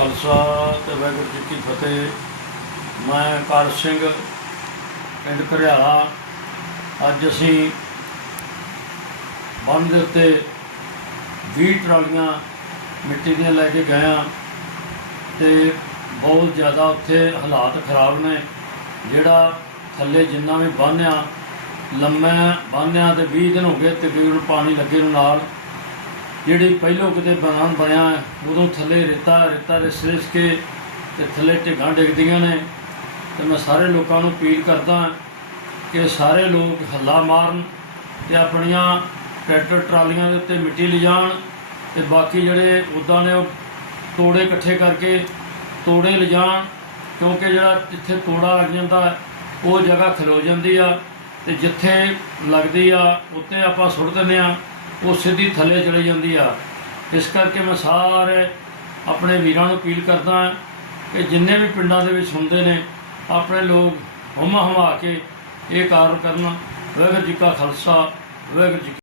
ਖਾਲਸਾ ਤੇ ਵਾਹਿਗੁਰੂ ਜੀ ਕੀ ਫਤਿਹ। ਮੈਂ ਕਰ ਸਿੰਘ ਪਿੰਡ ਘਰਿਆਲਾ। ਅੱਜ ਅਸੀਂ ਬੰਨ ਦੇ ਉੱਤੇ 20 ਟਰਾਲੀਆਂ ਮਿੱਟੀ ਦੀਆਂ ਲੈ ਕੇ ਗਏ ਆ ਤੇ ਬਹੁਤ ਜ਼ਿਆਦਾ ਉੱਥੇ ਹਾਲਾਤ ਖਰਾਬ ਨੇ। ਜਿਹੜਾ ਥੱਲੇ ਜਿੰਨਾ ਵੀ ਬੰਨ੍ਹ ਆ ਲੰਮਾ ਬੰਨ੍ਹਿਆ ਤੇ 20 ਦਿਨ ਹੋ ਗਏ ਤਕਰੀਬਨ ਪਾਣੀ ਲੱਗੇ ਨੂੰ ਨਾਲ। ਜਿਹੜੀ ਪਹਿਲੋਂ ਕਿਤੇ ਬਣਾਉਣ ਬਣਿਆ, ਉਦੋਂ ਥੱਲੇ ਰੇਤਾ ਰੇਤਾ ਰਿਸ ਰਿਸ ਕੇ ਤੇ ਥੱਲੇ ਢਿੱਗਾਂ ਡਿੱਗਦੀਆਂ ਨੇ। ਤੇ ਮੈਂ ਸਾਰੇ ਲੋਕਾਂ ਨੂੰ ਅਪੀਲ ਕਰਦਾ ਕਿ ਸਾਰੇ ਲੋਕ ਹੱਲਾ ਮਾਰਨ ਤੇ ਆਪਣੀਆਂ ਟਰੈਕਟਰ ਟਰਾਲੀਆਂ ਦੇ ਉੱਤੇ ਮਿੱਟੀ ਲਿਜਾਣ ਤੇ ਬਾਕੀ ਜਿਹੜੇ ਉਦਾਂ ਨੇ ਉਹ ਤੋੜੇ ਇਕੱਠੇ ਕਰਕੇ ਤੋੜੇ ਲਿਜਾਣ, ਕਿਉਂਕਿ ਜਿਹੜਾ ਜਿੱਥੇ ਤੋੜਾ ਲੱਗ ਜਾਂਦਾ, ਉਹ ਜਗ੍ਹਾ ਖਲੋ ਜਾਂਦੀ ਆ ਤੇ ਜਿੱਥੇ ਲੱਗਦੀ ਆ ਉੱਤੇ ਆਪਾਂ ਸੁੱਟ ਦਿੰਦੇ ਆ। ਉਹ ਸਿੱਧੀ ਥੱਲੇ ਚਲੀ ਜਾਂਦੀ ਆ। ਇਸ ਕਰਕੇ ਮੈਂ ਸਾਰੇ ਆਪਣੇ ਵੀਰਾਂ ਨੂੰ ਅਪੀਲ ਕਰਦਾ ਕਿ ਜਿੰਨੇ ਵੀ ਪਿੰਡਾਂ ਦੇ ਵਿੱਚ ਹੁੰਦੇ ਨੇ, ਆਪਣੇ ਲੋਕ ਹਮਾ ਹਮਾ ਕੇ ਇਹ ਕਾਰਨ ਕਰਨ। ਵਾਹਿਗੁਰੂ ਜੀ ਕਾ ਖਾਲਸਾ, ਵਾਹਿਗੁਰੂ ਜੀ